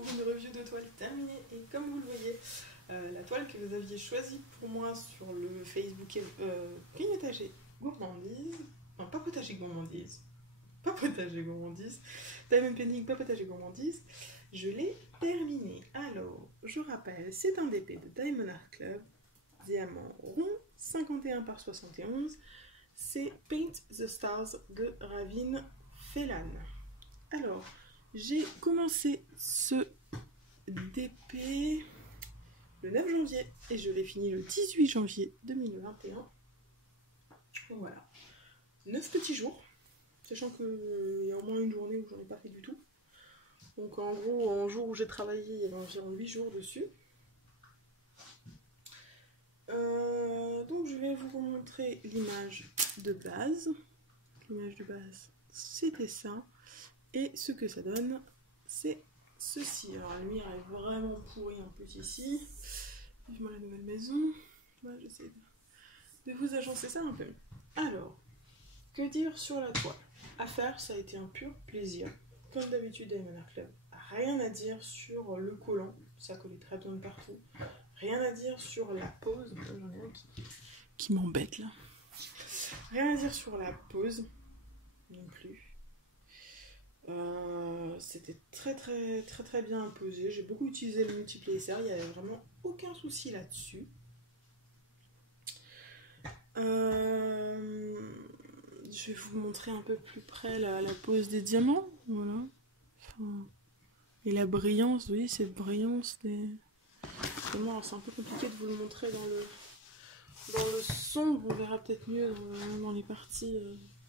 pour une review de toile terminée. Et comme vous le voyez, la toile que vous aviez choisie pour moi sur le Facebook Grignotage Gourmandise, enfin Papotage Gourmandise, Diamond Painting Papotage Gourmandise, je l'ai terminée. Alors, je rappelle, c'est un DP de Diamond Art Club, diamant rond, 51 par 71. C'est Paint the Stars de Ravin Phelan. Alors, j'ai commencé ce DP le 9 janvier et je l'ai fini le 18 janvier 2021. Voilà. 9 petits jours, sachant qu'il y a au moins une journée où j'en ai pas fait du tout. Donc en gros, en jour où j'ai travaillé, il y avait environ 8 jours dessus. Donc je vais vous montrer l'image de base. L'image de base, c'était ça. Et ce que ça donne, c'est ceci. Alors la lumière est vraiment pourrie en plus ici. Vivement la nouvelle maison. Moi j'essaie de vous agencer ça un peu. Alors, que dire sur la toile? À faire, ça a été un pur plaisir. Comme d'habitude, Diamond Art Club. Rien à dire sur le collant. Ça collait très bien de partout. Rien à dire sur la pose. J'en ai un qui m'embête là. Rien à dire sur la pose non plus. C'était très bien posé. J'ai beaucoup utilisé le multiplacer. Il n'y avait vraiment aucun souci là-dessus. Je vais vous montrer un peu plus près la pose des diamants. Voilà. Enfin, et la brillance, vous voyez cette brillance des... Vraiment, c'est un peu compliqué de vous le montrer dans le sombre. On verra peut-être mieux dans les parties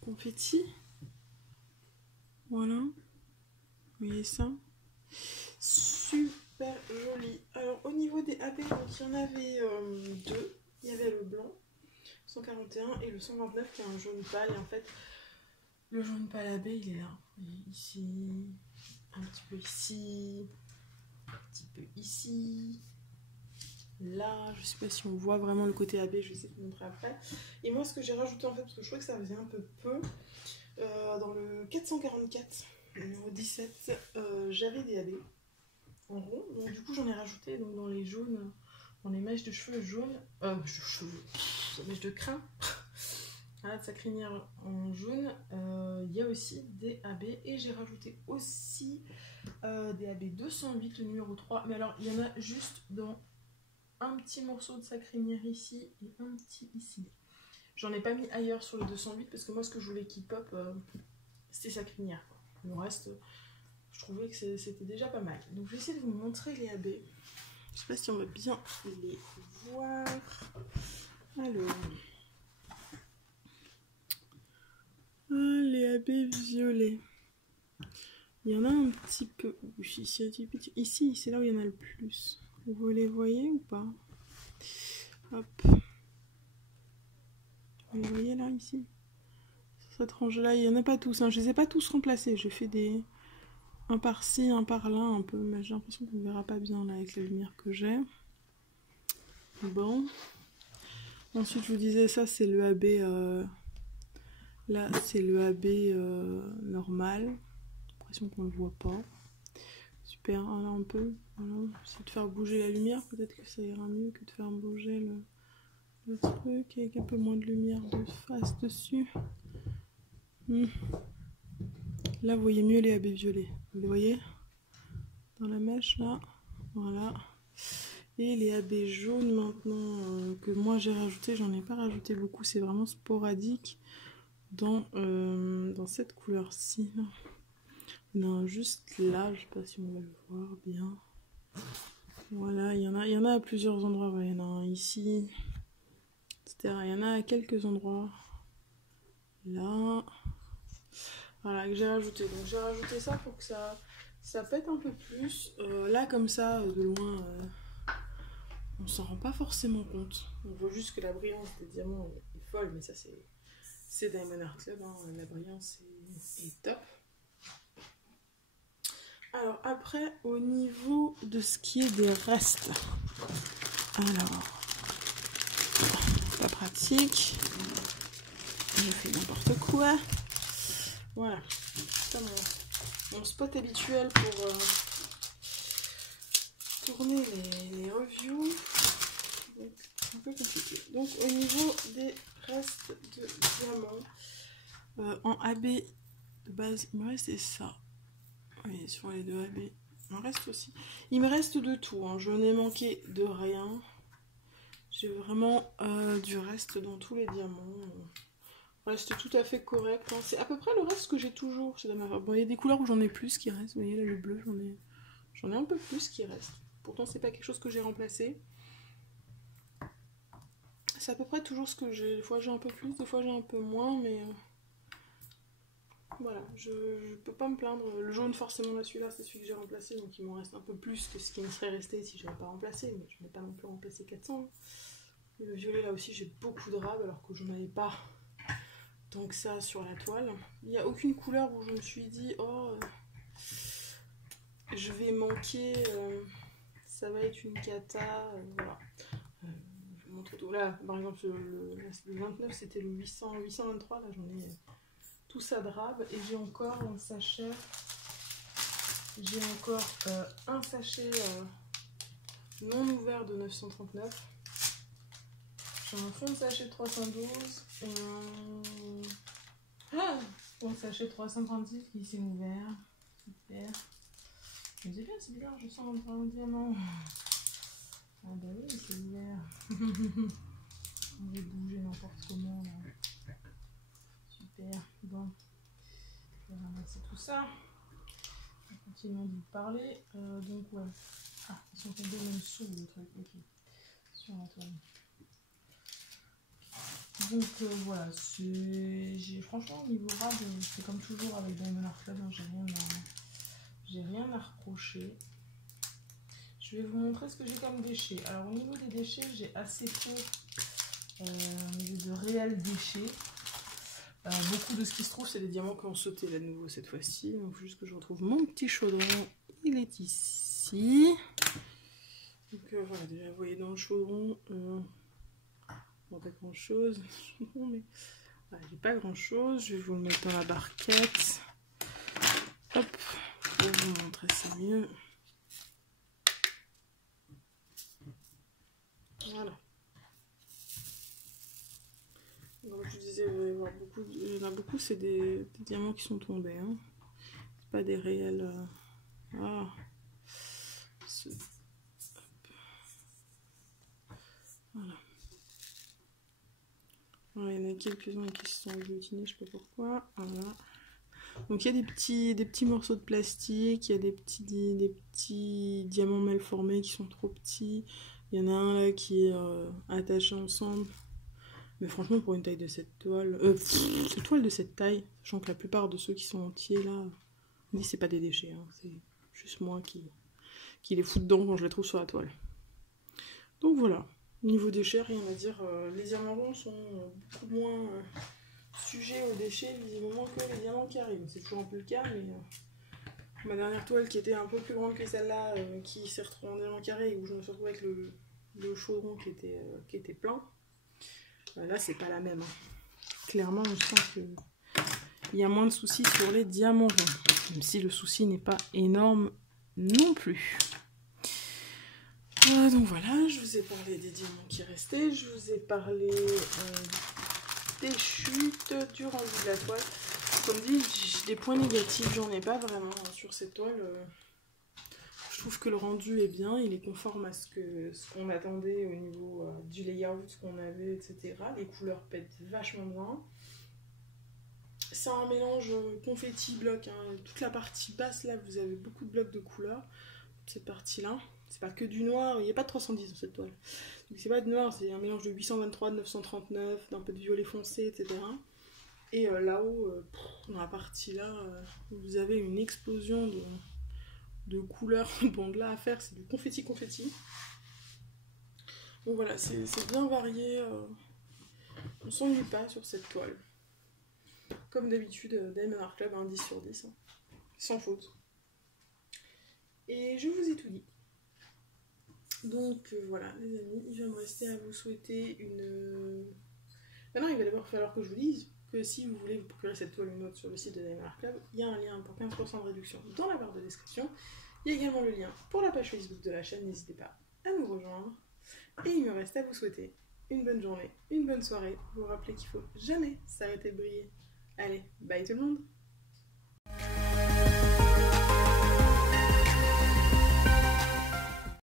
confetti. Voilà. Vous voyez ça? Super joli. Alors au niveau des AB, donc il y en avait deux. Il y avait le blanc 141 et le 129 qui est un jaune pâle. Et en fait, le jaune pâle AB, il est là. Ici, un petit peu ici, un petit peu ici. Là, je sais pas si on voit vraiment le côté AB, je vais essayer de vous montrer après. Et moi, ce que j'ai rajouté en fait, parce que je trouvais que ça faisait un peu peu, dans le 444, numéro 17, j'avais des AB en rond. Donc du coup, j'en ai rajouté donc, dans les jaunes, dans les mèches de cheveux jaunes, mèches de crin, voilà, de sa crinière en jaune. Il y a aussi des AB et j'ai rajouté aussi des AB 208, le numéro 3. Mais alors, il y en a juste dans un petit morceau de sa crinière ici et un petit ici. J'en ai pas mis ailleurs sur le 208 parce que moi ce que je voulais qu'il pop c'était sa crinière quoi. Le reste je trouvais que c'était déjà pas mal. Donc je vais essayer de vous montrer les AB. Je sais pas si on va bien les voir. Alors les AB violets. Il y en a un petit peu ici c'est là où il y en a le plus. Vous les voyez ou pas? Hop. Vous les voyez là, ici? Sur cette range-là, il n'y en a pas tous. Hein. Je ne les ai pas tous remplacés. J'ai fait des... un par-ci, un par-là, un peu. Mais j'ai l'impression qu'on ne verra pas bien là avec la lumière que j'ai. Bon. Ensuite, je vous disais, ça, c'est le AB... Là, c'est le AB normal. J'ai l'impression qu'on ne le voit pas. Super, là un peu. Voilà. J'essaie de faire bouger la lumière. Peut-être que ça ira mieux que de faire bouger le truc avec un peu moins de lumière de face dessus. Là, vous voyez mieux les AB violets. Vous les voyez? Dans la mèche, là. Voilà. Et les AB jaunes, maintenant, que moi j'ai rajouté, j'en ai pas rajouté beaucoup. C'est vraiment sporadique dans cette couleur-ci. Non, juste là, je sais pas si on va le voir bien. Voilà, il y en a à plusieurs endroits. Ouais, il y en a un ici, etc. Il y en a à quelques endroits. Là. Voilà, que j'ai rajouté. Donc j'ai rajouté ça pour que ça pète un peu plus. Là, comme ça, de loin, on s'en rend pas forcément compte. On voit juste que la brillance des diamants est folle, mais ça, c'est Diamond Art Club. Hein. La brillance est top. Alors après, au niveau de ce qui est des restes, alors, pas pratique, je fais n'importe quoi, voilà, c'est mon spot habituel tourner les reviews. Donc, c'est un peu compliqué. Donc, au niveau des restes de diamants, en AB de base, il me restait ça. Oui, sur les deux AB. Il me reste aussi. Il me reste de tout. Hein. Je n'ai manqué de rien. J'ai vraiment du reste dans tous les diamants. Reste tout à fait correct. Hein. C'est à peu près le reste que j'ai toujours. Bon, il y a des couleurs où j'en ai plus qui restent. Vous voyez là, le bleu, j'en ai un peu plus qui reste. Pourtant, c'est pas quelque chose que j'ai remplacé. C'est à peu près toujours ce que j'ai. Des fois, j'ai un peu plus, des fois, j'ai un peu moins, mais voilà, je peux pas me plaindre. Le jaune, forcément, là, celui-là, c'est celui que j'ai remplacé, donc il m'en reste un peu plus que ce qui me serait resté si je n'avais pas remplacé, mais je n'ai pas non plus remplacé 400. Le violet, là aussi, j'ai beaucoup de rab, alors que je n'en avais pas tant que ça sur la toile. Il n'y a aucune couleur où je me suis dit, oh, je vais manquer, ça va être une cata, voilà. Je vous montre tout. Là, par exemple, le 29, c'était le 823, là, j'en ai tout ça de rab, et j'ai encore dans le sachet, j'ai encore un sachet non ouvert de 939. J'ai un fond de sachet de 312 et un fond de sachet de 336 qui s'est ouvert. Super. Je me dis bien, c'est bizarre, je sens un diamant. Ah bah oui, c'est ouvert. On va bouger n'importe comment là. Super. Bon. Je vais ramasser tout ça. Je vais continuer de vous parler. Donc ouais. Ah, ils sont tombés même sous le truc. Ok. Sur la toile. Donc voilà, franchement au niveau rab, c'est comme toujours avec Diamond Art Club, hein, j'ai rien à reprocher. Je vais vous montrer ce que j'ai comme déchets. Alors au niveau des déchets, j'ai assez peu de réels déchets. Beaucoup de ce qui se trouve, c'est des diamants qui ont sauté là de nouveau cette fois-ci. Donc juste que je retrouve mon petit chaudron, il est ici. Donc voilà, déjà vous voyez dans le chaudron, pas grand chose, mais voilà, j'ai pas grand chose. Je vais vous le mettre dans la barquette. Hop, pour vous montrer ça mieux. Voilà. Donc je disais, il y en a beaucoup, c'est des diamants qui sont tombés. Hein. C'est pas des réels. Ah. Voilà. Alors, il y en a quelques-uns qui se sont agglutinés, je sais pas pourquoi. Voilà. Donc il y a des petits morceaux de plastique, il y a des petits diamants mal formés qui sont trop petits. Il y en a un là qui est attaché ensemble. Mais franchement, pour une taille de cette toile, une toile de cette taille, sachant que la plupart de ceux qui sont entiers là, on dit c'est pas des déchets, hein, c'est juste moi qui les fous dedans quand je les trouve sur la toile. Donc voilà, niveau déchets, rien à dire. Les diamants ronds sont beaucoup moins sujets aux déchets visiblement que les diamants carrés. C'est toujours un peu le cas, mais ma dernière toile qui était un peu plus grande que celle-là, qui s'est retrouvée en diamant carré, où je me suis retrouvée avec le chaudron qui était plein. Là, c'est pas la même. Hein. Clairement, je sens qu'il y a moins de soucis sur les diamants ronds. Même si le souci n'est pas énorme non plus. Donc voilà, je vous ai parlé des diamants qui restaient. Je vous ai parlé des chutes, du rendu de la toile. Comme dit, des points négatifs, j'en ai pas vraiment sur cette toile. Je trouve que le rendu est bien, il est conforme à ce qu'on attendait au niveau du layout qu'on avait, etc. Les couleurs pètent vachement bien. C'est un mélange confetti bloc. Hein. Toute la partie basse, là, vous avez beaucoup de blocs de couleurs. Cette partie-là, c'est pas que du noir, il n'y a pas de 310 dans cette toile. Donc c'est pas de noir, c'est un mélange de 823, de 939, d'un peu de violet foncé, etc. Et là-haut, dans la partie là, vous avez une explosion de couleurs. Bon, de là à faire, c'est du confetti. Donc voilà, c'est bien varié. On s'ennuie pas sur cette toile. Comme d'habitude, Diamond Art Club, un 10 sur 10. Hein. Sans faute. Et je vous ai tout dit. Donc voilà, les amis, il va me rester à vous souhaiter une... Maintenant, il va d'abord falloir que je vous dise que si vous voulez vous procurer cette toile ou une autre sur le site de Diamond Art Club, il y a un lien pour 15% de réduction dans la barre de description. Il y a également le lien pour la page Facebook de la chaîne, n'hésitez pas à nous rejoindre. Et il me reste à vous souhaiter une bonne journée, une bonne soirée. Vous rappelez qu'il faut jamais s'arrêter de briller. Allez, bye tout le monde!